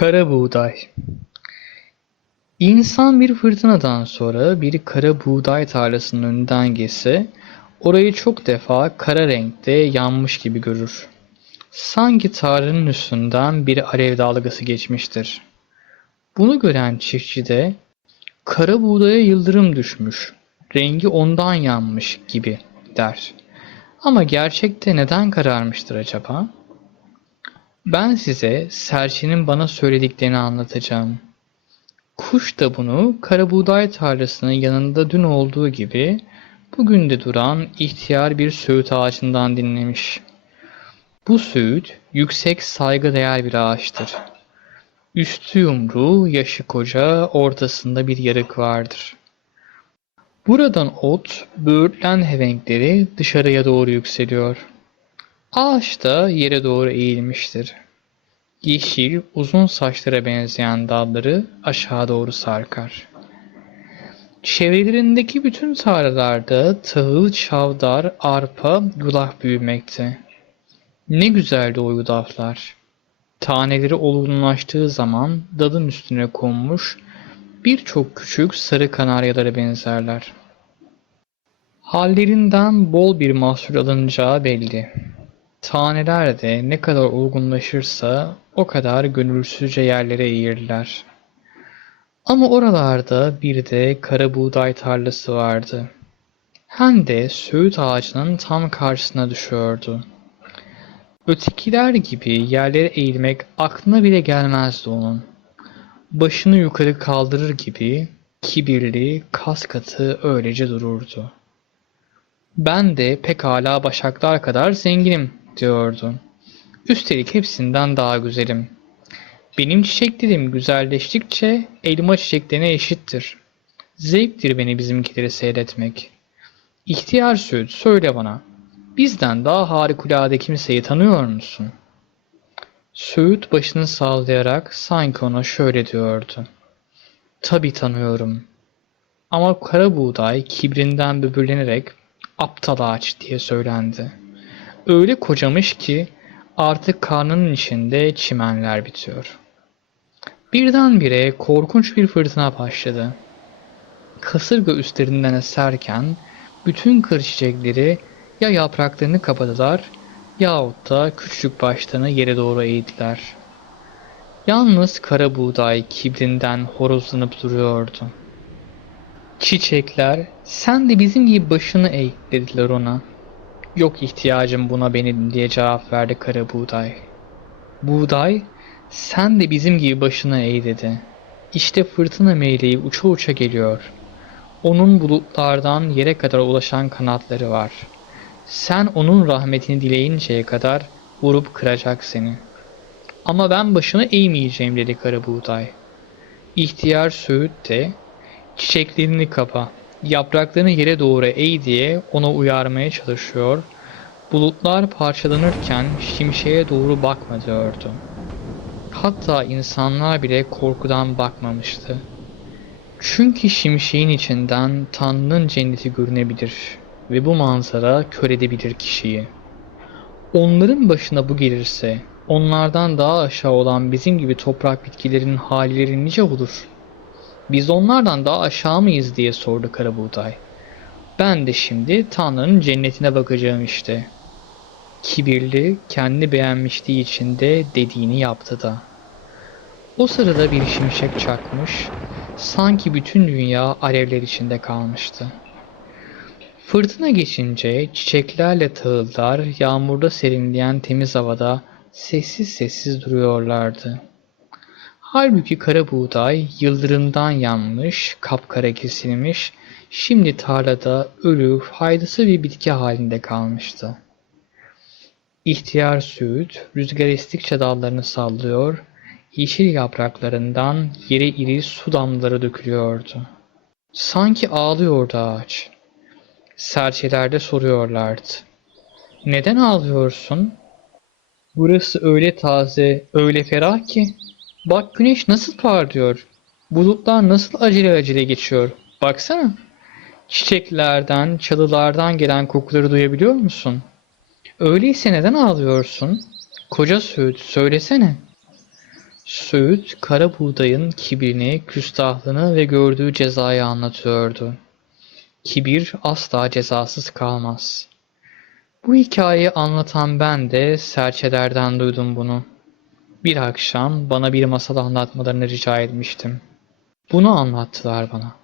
Kara buğday. İnsan bir fırtınadan sonra bir kara buğday tarlasının önünden geçse, orayı çok defa kara renkte yanmış gibi görür. Sanki tarlanın üstünden bir alev dalgası geçmiştir. Bunu gören çiftçi de, kara buğdaya yıldırım düşmüş, rengi ondan yanmış gibi der. Ama gerçekte neden kararmıştır acaba? Ben size serçenin bana söylediklerini anlatacağım. Kuş da bunu karabuğday tarlasının yanında dün olduğu gibi bugün de duran ihtiyar bir söğüt ağacından dinlemiş. Bu söğüt yüksek saygıdeğer bir ağaçtır. Üstü yumru, yaşı koca, ortasında bir yarık vardır. Buradan ot, böğürtlen hevenkleri dışarıya doğru yükseliyor. Ağaç da yere doğru eğilmiştir. Yeşil, uzun saçlara benzeyen dalları aşağı doğru sarkar. Çevrelerindeki bütün tarlalarda tahıl, çavdar, arpa, yulaf büyümekte. Ne güzeldi o yulaflar. Taneleri olgunlaştığı zaman dalın üstüne konmuş birçok küçük sarı kanaryalara benzerler. Hallerinden bol bir mahsul alınacağı belli. Taneler de ne kadar olgunlaşırsa o kadar gönülsüzce yerlere eğirler. Ama oralarda bir de kara buğday tarlası vardı. Hem de söğüt ağacının tam karşısına düşüyordu. Ötekiler gibi yerlere eğilmek aklına bile gelmezdi onun. Başını yukarı kaldırır gibi kibirli, kas katı öylece dururdu. Ben de pekala başaklar kadar zenginim diyordu. Üstelik hepsinden daha güzelim. Benim çiçeklerim güzelleştikçe elma çiçeklerine eşittir. Zevktir beni bizimkileri seyretmek. İhtiyar Söğüt söyle bana. Bizden daha harikulade kimseyi tanıyor musun? Söğüt başını sallayarak sanki ona şöyle diyordu. Tabii tanıyorum. Ama kara buğday kibrinden böbürlenerek aptal ağaç diye söylendi. Öyle kocamış ki artık karnının içinde çimenler bitiyor. Birdenbire korkunç bir fırtına başladı. Kasırga üstlerinden eserken bütün kır çiçekleri ya yapraklarını kapadılar yahut da küçük başlarını yere doğru eğdiler. Yalnız kara buğday kibrinden horozlanıp duruyordu. Çiçekler, sen de bizim gibi başını eğ dediler ona. Yok ihtiyacım buna benim diye cevap verdi kara buğday. Buğday, sen de bizim gibi başını eğ dedi. İşte fırtına meyleği uça uça geliyor. Onun bulutlardan yere kadar ulaşan kanatları var. Sen onun rahmetini dileyinceye kadar vurup kıracak seni. Ama ben başını eğmeyeceğim dedi kara buğday. İhtiyar Söğüt de çiçeklerini kapa, yapraklarını yere doğru eğ diye ona uyarmaya çalışıyor. Bulutlar parçalanırken şimşeğe doğru bakma diyordu. Hatta insanlar bile korkudan bakmamıştı. Çünkü şimşeğin içinden Tanrı'nın cenneti görünebilir ve bu manzara kör edebilir kişiyi. Onların başına bu gelirse, onlardan daha aşağı olan bizim gibi toprak bitkilerin halleri nice olur? Biz onlardan daha aşağı mıyız diye sordu karabuğday. Ben de şimdi Tanrı'nın cennetine bakacağım işte. Kibirli, kendi beğenmişliği için de dediğini yaptı da. O sırada bir şimşek çakmış, sanki bütün dünya alevler içinde kalmıştı. Fırtına geçince çiçeklerle tahıllar yağmurda serinleyen temiz havada sessiz sessiz duruyorlardı. Halbuki kara buğday yıldırımdan yanmış, kapkara kesilmiş, şimdi tarlada ölü, faydası bir bitki halinde kalmıştı. İhtiyar Söğüt rüzgar estikçe dallarını sallıyor, yeşil yapraklarından yere iri su damlaları dökülüyordu. Sanki ağlıyordu ağaç. Serçeler de soruyorlardı. Neden ağlıyorsun? Burası öyle taze, öyle ferah ki. Bak güneş nasıl parlıyor. Bulutlar nasıl acele acele geçiyor. Baksana. Çiçeklerden, çalılardan gelen kokuları duyabiliyor musun? Öyleyse neden ağlıyorsun? Koca Söğüt söylesene. Söğüt, kara buğdayın kibrini, küstahlığını ve gördüğü cezayı anlatıyordu. Kibir asla cezasız kalmaz. Bu hikayeyi anlatan ben de serçelerden duydum bunu. Bir akşam bana bir masal anlatmalarını rica etmiştim. Bunu anlattılar bana.